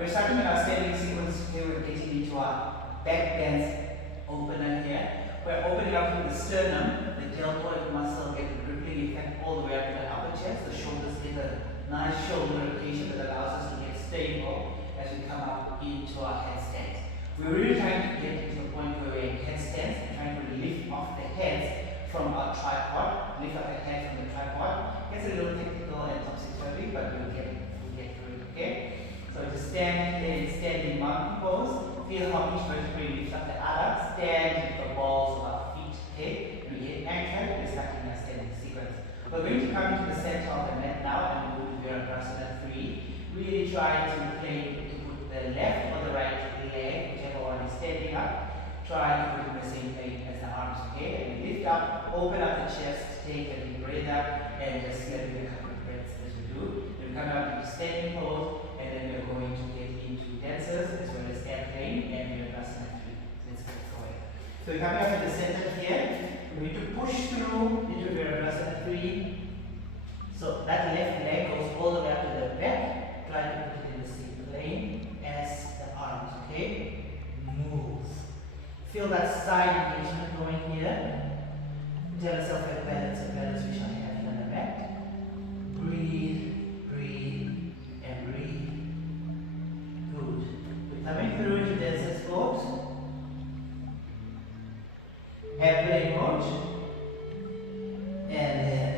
we're starting with our standing sequence here. We're getting into our backbends opener here. We're opening up from the sternum, the deltoid muscle get a gripping effect all the way up to the upper chest. The shoulders get a nice shoulder rotation that allows us to get stable as we come up into our headstands. We're really trying to get to the point where we're in headstands and trying to lift off the heads from our tripod, lift up the head from the tripod. It's a little technical and topsy-turvy, but we'll get through it, okay? So just stand in standing mountain pose. Feel how each vertebrae lifts up the other. Stand with the balls of our feet, okay? And we get anchored, we're stuck in our standing sequence. We're going to come into the center of the mat now and move Prasarita 3. Really try to put the left or the right leg, whichever one is standing up. Try to put it in the same plane as the arms, okay? And lift up, open up the chest, take a deep breath up, and just let me a couple of breaths as we do. Then we come up into standing pose, and then we're going to get into dancers as well as airplane, and we're Prasarita 3. Let's get going. So we're coming up in the center here. We're going to push through into Prasarita 3. So that left leg goes all the way up to the back. Try to put it in the same plane as the arms, okay? Move. Feel that side engagement going here. Tell yourself a balance we shall have here on the mat. Breathe, breathe, and breathe. Good. We're coming through into dancer's pose. Airplane mode. And then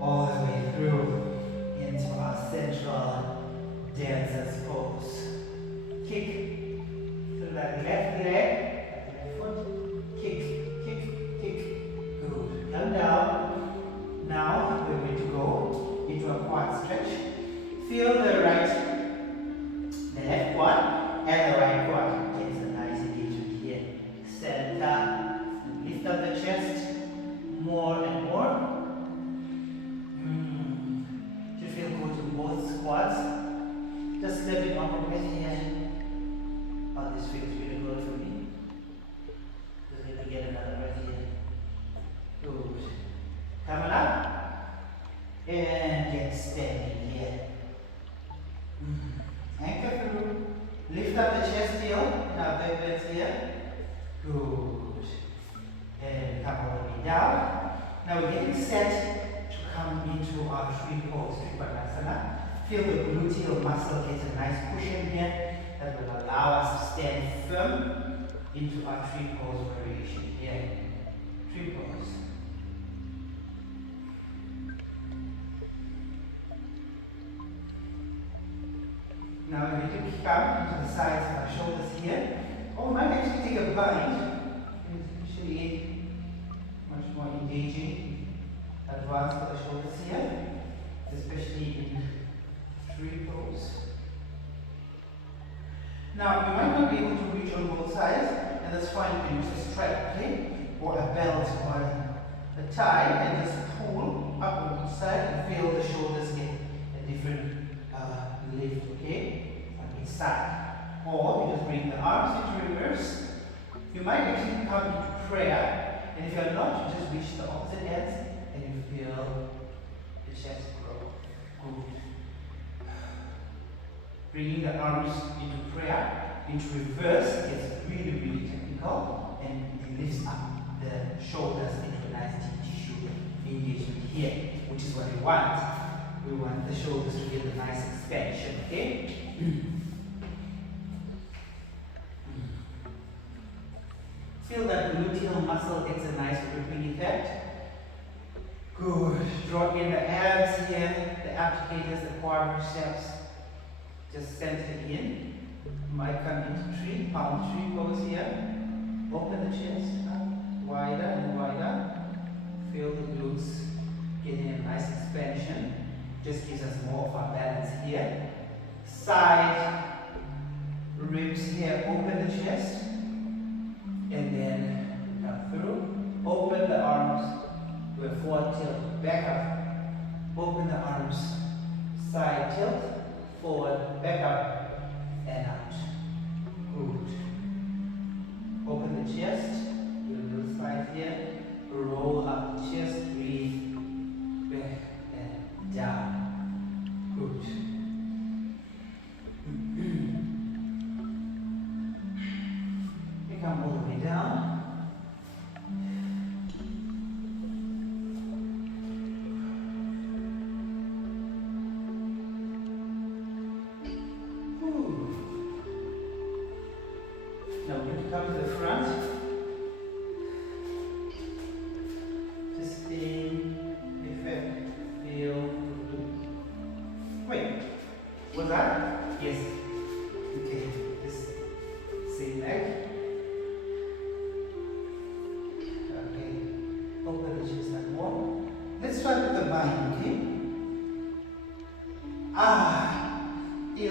all the way through into our central dancer's pose. Kick through that left leg. Kick, kick, kick. Good. Come down. Now we're going to go into a quad stretch. Feel the left quad and the right quad. Get a nice engagement here. Center. Lift up the chest more and more. Should feel good in both squats. Just let it on the breath here. Oh, this feels really good for me. Get another breath here. Good. Coming up and get steady here. Anchor through. Lift up the chest heel. Now backbends here. Good. And come all the way down. Now we're getting set to come into our tree pose, Trikonasana. Feel the gluteal muscle get a nice cushion here that will allow us to stand firm into our tree pose variation here. Tree pose. Now we're going to come into the sides of our shoulders here. Oh, we might actually take a bind. It's actually much more engaging. Advance for the shoulders here, especially in tree pose. Now, you might not be able to reach on both sides, and that's fine. You can use a strap, okay? Or a belt or a tie, and just pull up on each side and feel the shoulders get a different lift, okay? On each side. Or you just bring the arms into reverse. You might actually come into prayer, and if you're not, you just reach the opposite ends and you feel the chest grow. Good. Bringing the arms into prayer, into reverse, gets really, really technical, and it lifts up the shoulders into a nice deep tissue engagement here, which is what we want. We want the shoulders to get a nice expansion, okay? Feel that gluteal muscle gets a nice gripping effect. Good. Draw in the abs here, the abductors, the quadriceps. Just center in. You might come into tree, palm tree pose here. Open the chest up, wider and wider. Feel the glutes getting a nice expansion. Just gives us more of our balance here. Side ribs here, open the chest. And then come through. Open the arms with forward tilt, back up. Open the arms, side tilt. Forward, back up, and out. Good. Open the chest. Do a little slide here. Roll up the chest. Breathe. Back and down. Good.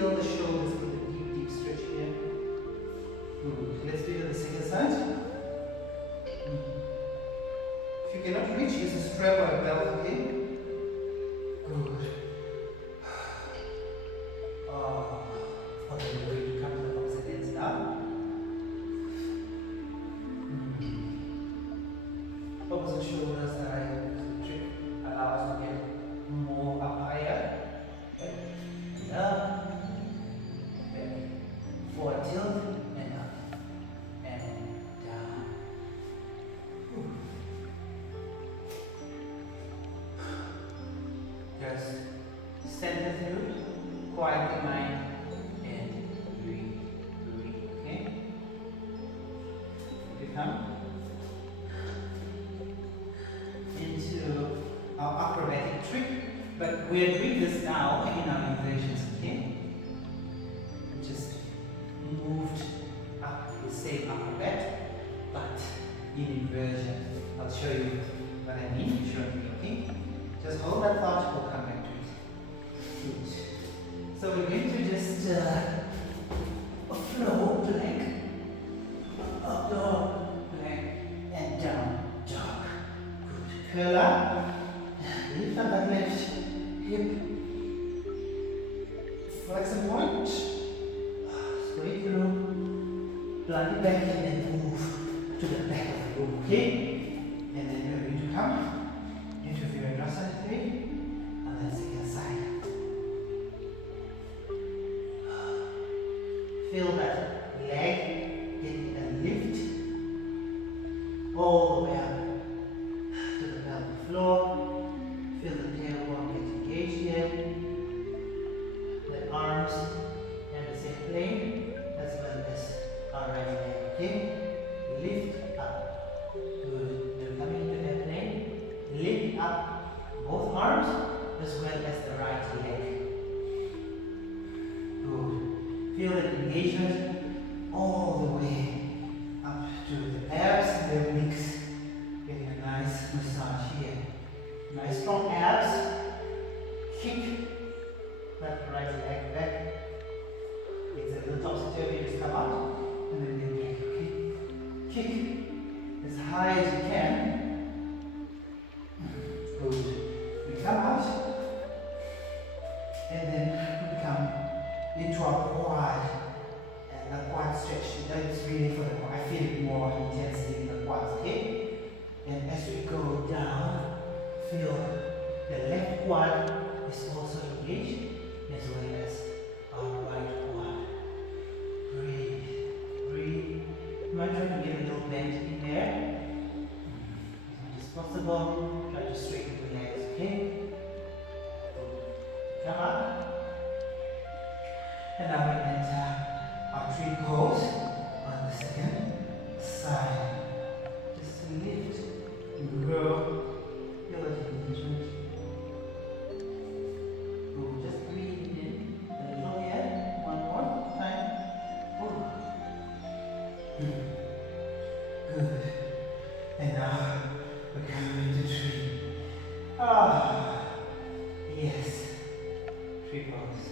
feel the shoulders with a deep, deep stretch here. Good. Let's do it on the second side. If you cannot reach, use a strap or a belt, okay? Good. Okay, we're going to come to the opposite ends now. Opposite shoulders that I trick allow us to get more up higher. Okay. And up. Okay. Forward tilt and up. And down. Just center through, quiet the mind, and breathe, okay? We come into our acrobatic trick, but we're doing this now in our inversions, okay? We just moved up the same acrobat, but in inversion. I'll show you what I mean shortly, okay? Just hold that thought, we'll come back to it. Good. So we're going to just flow plank, up dog, plank, and down dog. Good. Curl up, lift up that left hip, flex and point, straight through, plant it back, and then move to the back of the room, okay? And then we're going to come into Virendra 3 on the second side. Feel that leg getting a lift all the way up to the pelvic floor. Feel the tailbone get engaged here. The arms and the same plane as well as our right leg. Okay? Lift up. Good. You're coming into that plane. Lift up both arms as well as the right leg. Good. Feel the engagement all the way up to the abs and the obliques. Getting a nice massage here. Nice strong abs. Kick that right leg back. It's a little topsy-turvy, just come out and then get back. Okay? Kick as high as you can. Good. We come out and then we come into our quad, and the quad stretch, that's really for the quad. I feel it more intensely in the quads, okay? And as we go down, feel the left quad is also engaged, as well as our right quad. Breathe, breathe. You might try to get a little bend in there. As much as possible, try to straighten the legs, okay? Come up. And now we enter our tree pose on the second side. Just to lift and grow. Feel the engagement. Good. Just breathe in a little here. One more time. Good. Good. And now we're coming into tree. Yes. Tree pose.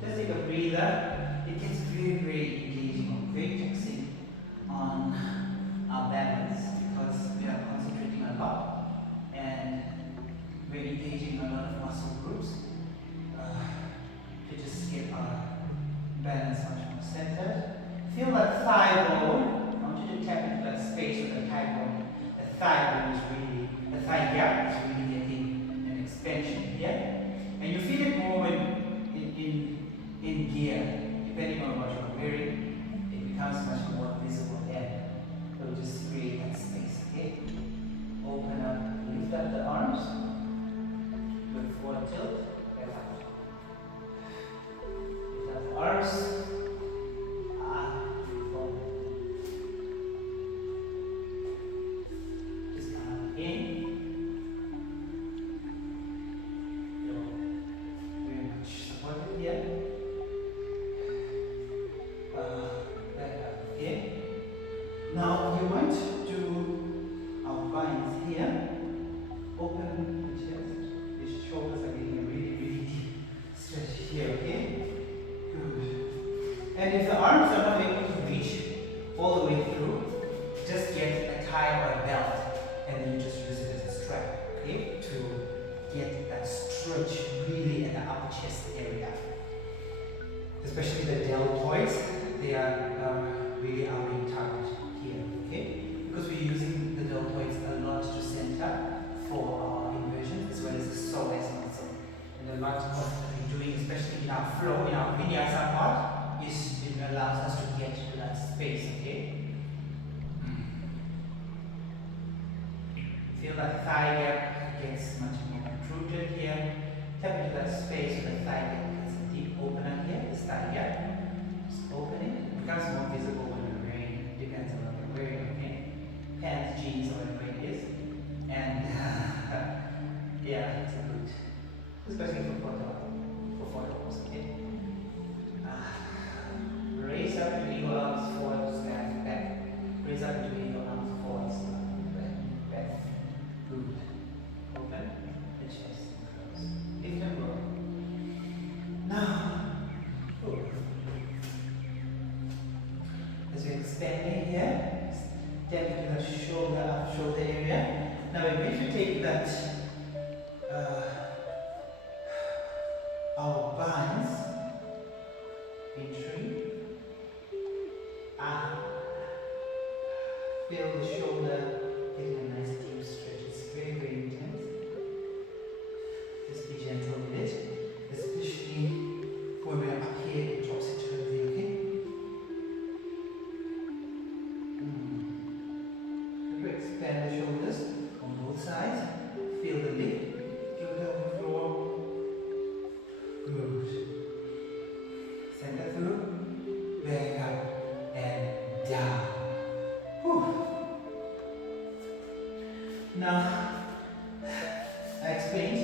Just take a breather. It gets very, very engaging or very taxing on our balance because we are concentrating a lot and we're engaging a lot of muscle groups to just get our balance much more centered. Feel that thigh bone. I want you to tap into that space with the thigh bone. The thigh bone is really, the thigh gap is really getting an expansion here. And you feel it more when in gear, depending on what you're wearing. becomes much more visible then. So just create that space, okay? Open up, lift up the arms, with forward tilt, back out. Lift up the arms, forward. Just come up again. Very much supported here. Back up, okay? Now you want to outline here. Open the chest. The shoulders are getting a really, really deep stretch here, okay? Good. And if the arms are not able to reach all the way through, just get a tie or a belt and then you just use it as a strap, okay? To get that stretch really in the upper chest area. Especially the deltoids, they are really our main target here, okay? Because we're using the deltoids a lot to center for our inversions as well as the psoas muscle. And a lot of what we're doing, especially in our flow, in our vinyasa part, is it allows us to get to that space, okay? Feel that thigh gap gets much more protruded here. Tap into that space where the thigh gap gets a deep opener here, this thigh gap. Just open it. It becomes more visible when you're wearing, depends on what you're wearing, okay? Pants, jeans, or whatever it is. And yeah, it's a good, especially for photos, okay? Raise up your eagle arms forward, stand back. Raise up your eagle arms forward, stand back. Good. Open the chest and close. Lift and roll. Now, as we're expanding here, step into the shoulder area. Now we're going to take that our buns entry. Feel the shoulder getting a nice deep stretch. It's very, very intense. Just be gentle with it, especially when we're up here in topsy-turvy, okay? Expand the shoulders on both sides. Feel the lift. Give it on the floor. Good. Center through. Back up and down. Whew. Now, I explained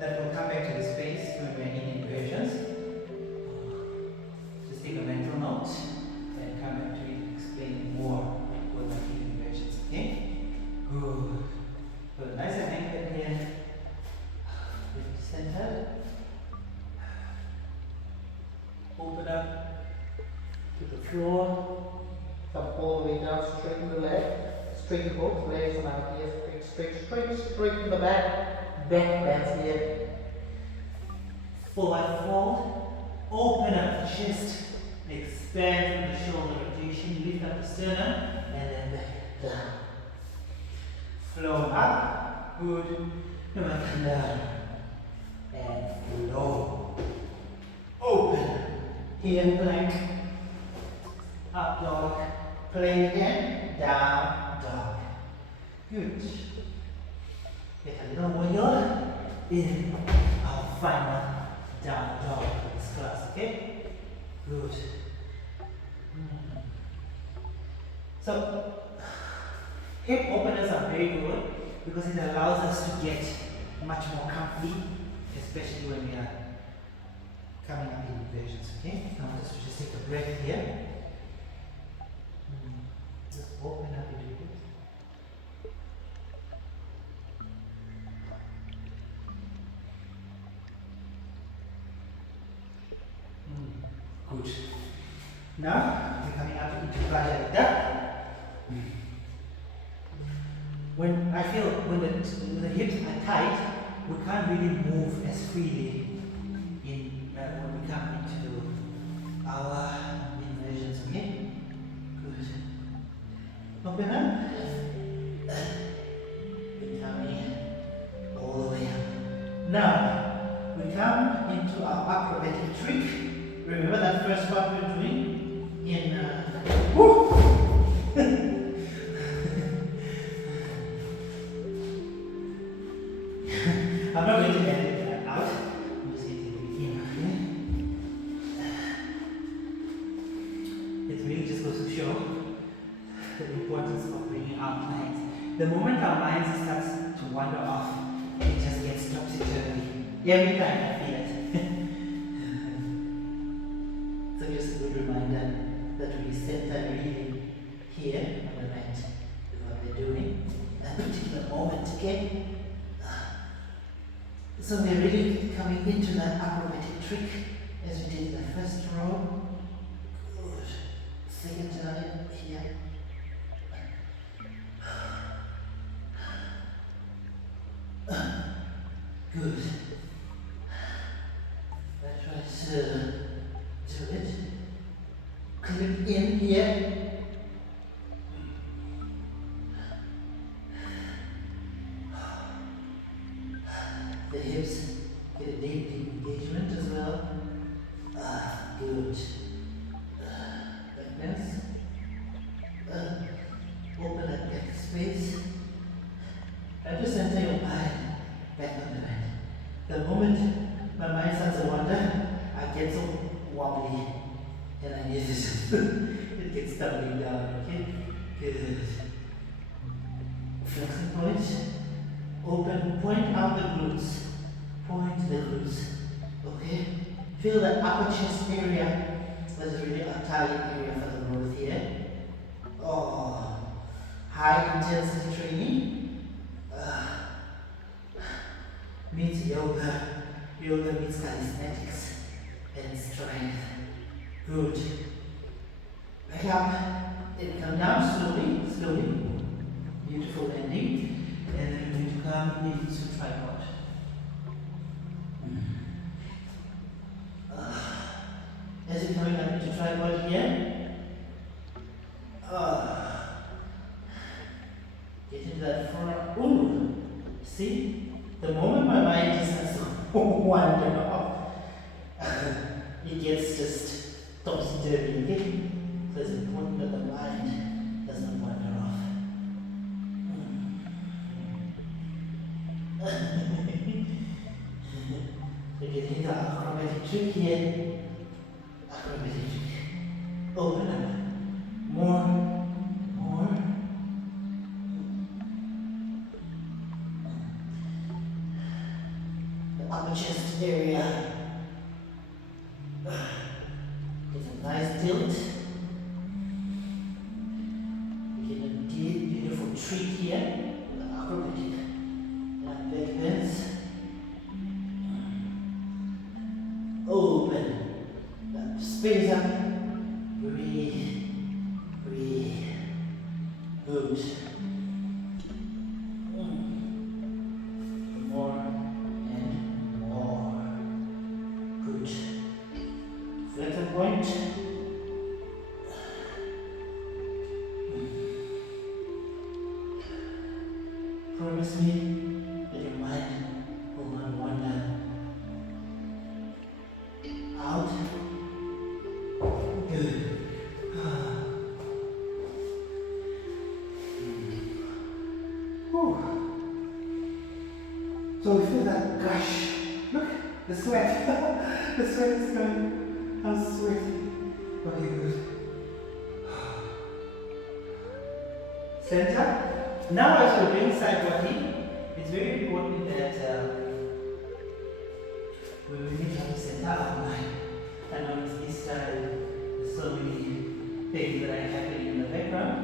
that we'll come back to this space when we're in inversions. Just take a mental note and come back to it and explain more when we're in inversions, okay? Good. Put a nice anchor here. Lift the center. Open up to the floor. Come all the way down, straighten the leg. Straighten both legs and out here. Straighten the back. Back bends here. Forward fold. Open up the chest. Expand from the shoulder rotation. Lift up the sternum. And then back down. Flow up, good, and come down, and flow, open, here plank, up dog, plank again, down dog, good. Get a little wiggle in our final down dog for this class, okay? Good. So, hip openers are very good because it allows us to get much more comfy, especially when we are coming up in inversions, okay? Now just take a breath here. Just open up a little bit. Good. Now, we're coming up into Prasarita. When I feel when the hips are tight, we can't really move as freely when we come into our inversions, okay? Good. Open up. We come in all the way up. Now, we come into our acrobatic trick. Remember that first part we were doing in really just goes to show the importance of bringing our minds. The moment our minds starts to wander off, it just gets topsy-turvy. Every time I feel it. So just a good reminder that we center really here on the right is what we're doing in that particular moment, okay? So we're really coming into that acrobatic trick as we did the first row. Good. Second time here. Good. Let's try to do it. Clip in here. The hips get a deep engagement as well. Good. Backbends. Open that back space. And just center your mind back on the right. The moment my mind starts to wander, I get so wobbly and I need this. It gets tumbling down, okay? Good. Flexing point. Open, point out the glutes. Point the glutes. Okay? Feel the upper chest area. That's really a target area for the growth here. Oh, high intensity training. Meets yoga. Yoga meets calisthenics and strength. Good. Back up. Then come down slowly, slowly. Beautiful ending. And then we're going to come into tripod. As you're coming up into tripod here, get into that front. Ooh! See? The moment my mind just has to wander off, it gets just topsy-turvy, okay? So it's important that the mind doesn't wander off. So get into acrobatic trick here. Acrobatic trick. Open up. More. Upper chest area. It's a nice tilt. We get a deep, beautiful trick here. The acrobatic and backbends. Open. Space up. Breathe. Good. Flexion point. Promise me that your mind will not wander out. Good. So we feel that gush. Look, the sweat. The sweat is coming. I'm sweaty. Okay, good. Center. Now as we're doing side body, it's very important that we really try to center our mind. I know it's Easter, there's so many things that are happening in the background,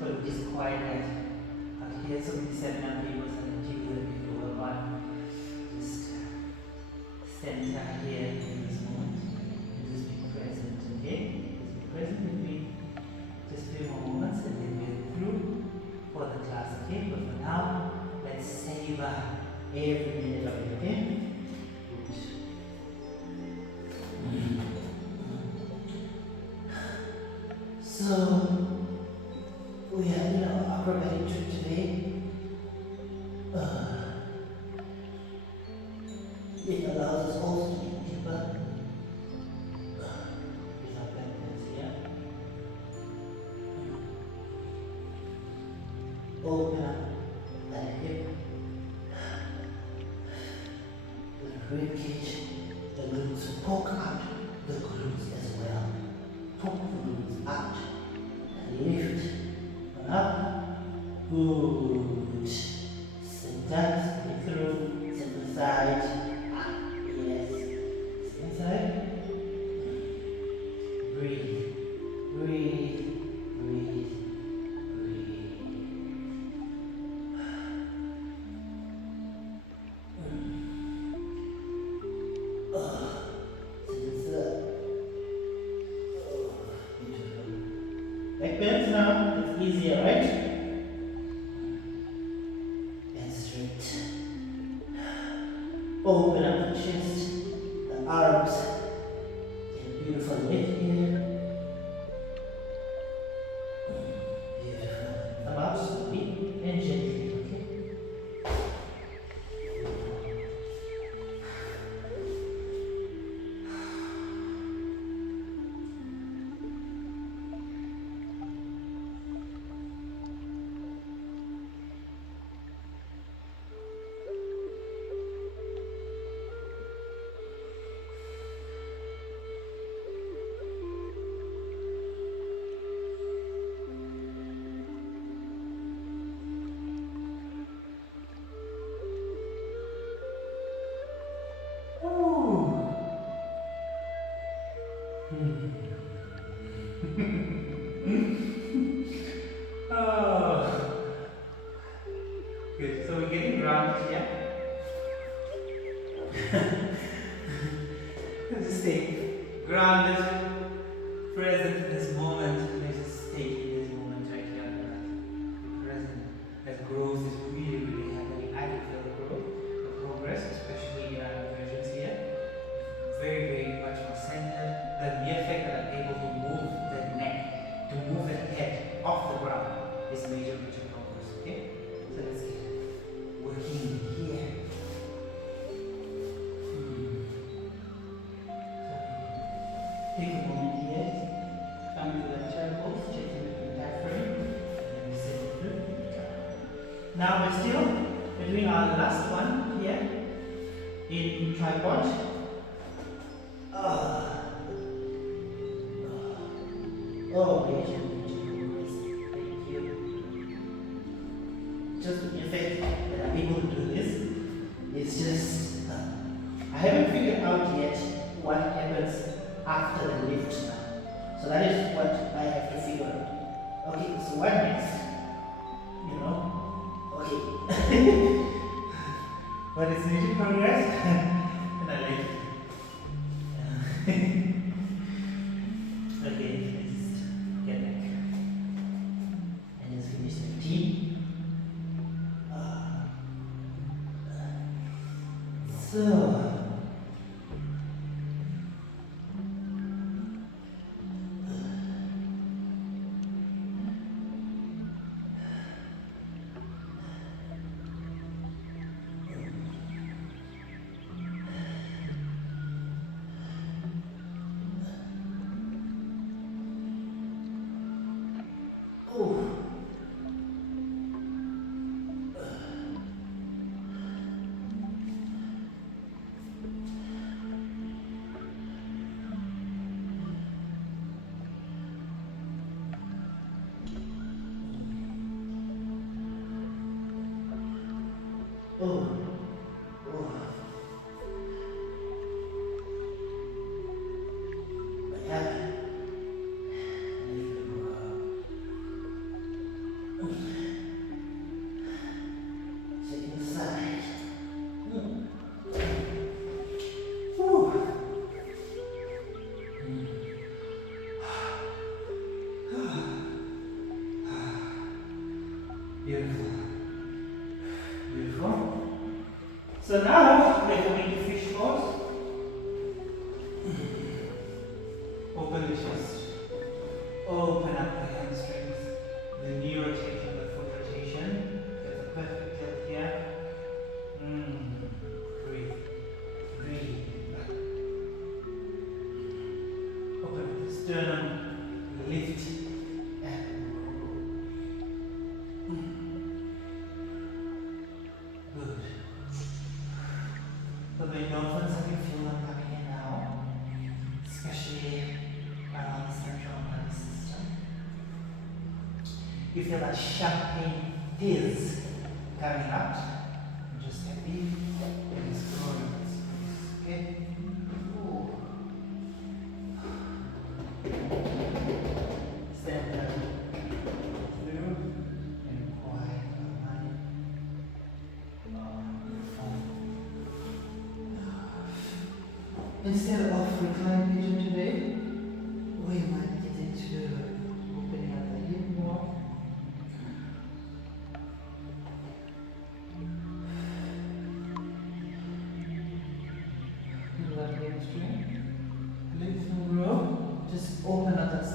but it's quiet. I hear so many seminar papers and the TV that people will on. Just center here in this moment. Just be present, okay? Just be present with me. Just a few more moments and then we're through for the class, okay? But for now, let's savor every minute of it, okay? So, we have our acrobatic trick today. It allows us also to be deeper. With our backbends here. Open up that hip. The rib cage, the glutes. Poke out the glutes as well. Poke the glutes out. Breathe. Breathe. Breathe. Breathe. Backbends now, it's easier, right? And straight. Open up the chest, the arms. Get a beautiful lift here. Beautiful. Come out slowly and gently, okay? Oh, good. So we're getting grounded here. Just stay grounded, present in this moment. Let's just stay in this moment right here. Be present. That growth is really, really happening. I can feel the growth, the progress, especially inversions here. Very, very much more centered. The mere fact that I'm able to move the neck, to move the head off the ground is major progress, okay? So let's get working here. Take a moment here, come to the temples, checking the diaphragm, and then we set it through. Now we're still doing our last one here in tripod. Oh, major progress. Thank you. Just the effect that I'm able to do this is just, I haven't figured out yet what happens after the lift now. So that is what I have to figure out. Okay, so what next? You know? Okay. But it's major progress and I like it. Okay, let's just get back and just finish the routine. So. Beautiful. Beautiful. So now we're going to fish pose. Open the chest. Open up the hamstrings. The knee rotation, the foot rotation. Get a perfect tilt here. Breathe. Breathe. Open up the sternum. Lift. Good. So the endorphins that you feel are coming in now, especially around the central nervous system. You feel that sharp pain is coming out. Just happy and exploring this place. Okay? Ooh.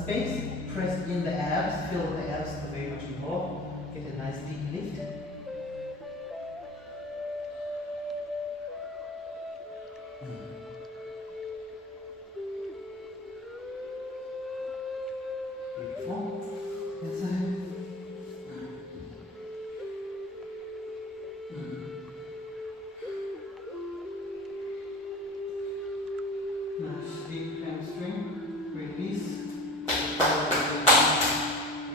space, press in the abs, feel the abs are very much more, get a nice deep lift. Beautiful. Inside. Nice deep hamstring. Release.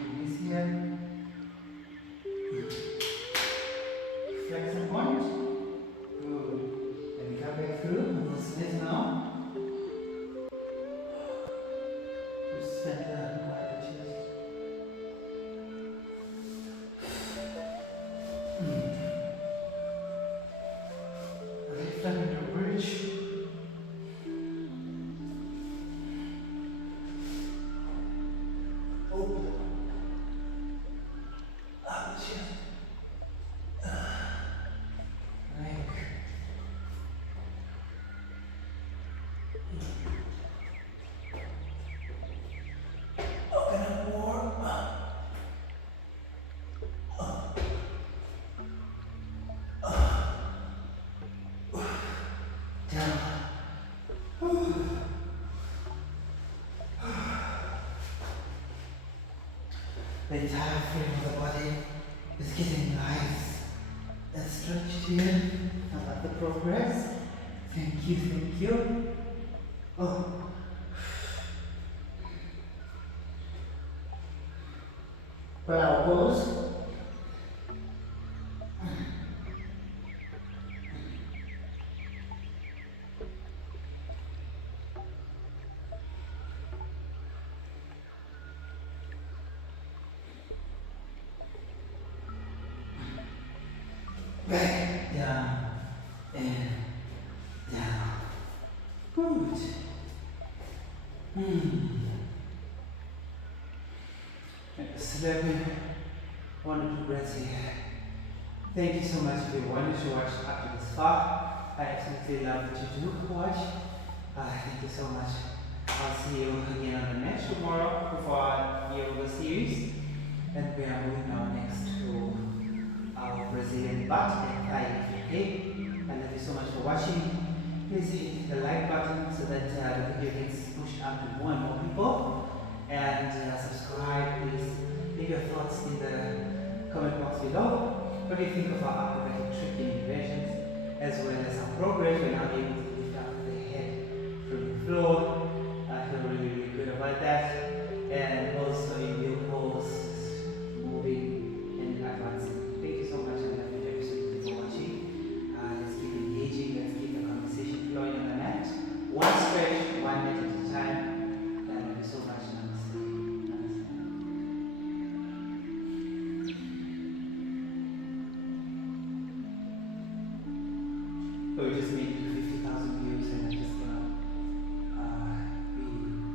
Release here. Flex and point. Good. Then come back through and we'll split now. Just center and quiet the chest. Lift up into a bridge. Open. Up the chest. Neck. Open up more. Down. The entire frame of the body is getting nice and stretched here. I love the progress. Thank you, thank you. Oh. Brow pose. Back, down, and down. Good. Sleeping. 1 or 2 breaths here. Thank you so much for wanting to watch up to this far. I absolutely love what you do watch. Thank you so much. I'll see you again on the next tomorrow for our yoga series. And we are moving now next to our Brazilian butt and thigh lift, okay? I love you so much for watching. Please hit the like button so that the video gets pushed out to more and more people. And subscribe, please leave your thoughts in the comment box below. What do you think of our acrobatic trick in inversions, as well as our progress when I'm able to lift up the head from the floor? I feel really, really good about that. And also in your pose, moving and advancing. Thank you so much, and thank you absolutely for watching. Let's keep engaging, let's keep the conversation flowing on the mat. One stretch, 1 minute at a time. Thank you so much. Namaste. Namaste. So we just made 50,000 views, and I'm just gonna be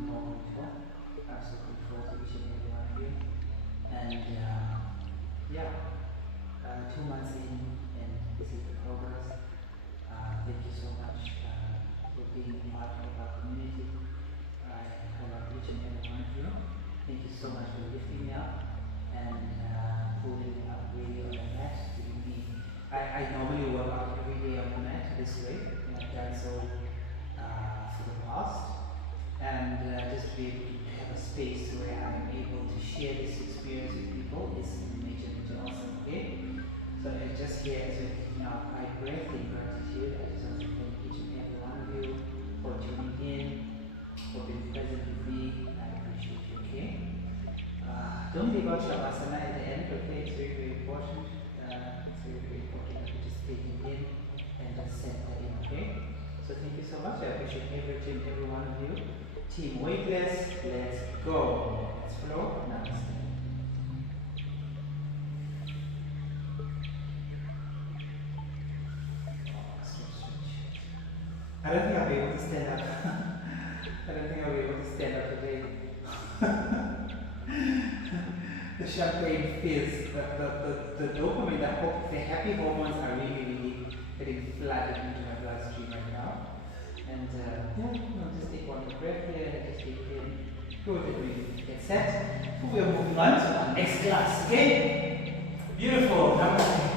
more control, absolute control to each and every one of you. And yeah, 2 months in, and this is the progress. Thank you so much for being part of our community. I love each and every one of you. Thank you so much for lifting me up and pulling me up really on the mat. Giving me, I normally work out every day on the mat this way, and I've done so for the past. And just to be able to have a space where I'm able to share this experience with people is major awesome, okay? So just here as we're taking our quiet breath in gratitude, I just want to thank each and every one of you for tuning in, for being present with me. I appreciate you, okay? Don't leave out Shavasana at the end, okay? It's very, very important. It's very, very important that you just take it in and just center in, okay? So thank you so much. I appreciate every one of you. Team Weightless, let's go. Let's flow. Namaste. I don't think I'll be able to stand up. I don't think I'll be able to stand up today. The champagne fizz, the dopamine, the happy hormones are really, really getting flooded into my bloodstream right now. And yeah, I'll just take one more breath here and just take in Good, we get set. We're moving on to our next class, okay? Beautiful. Number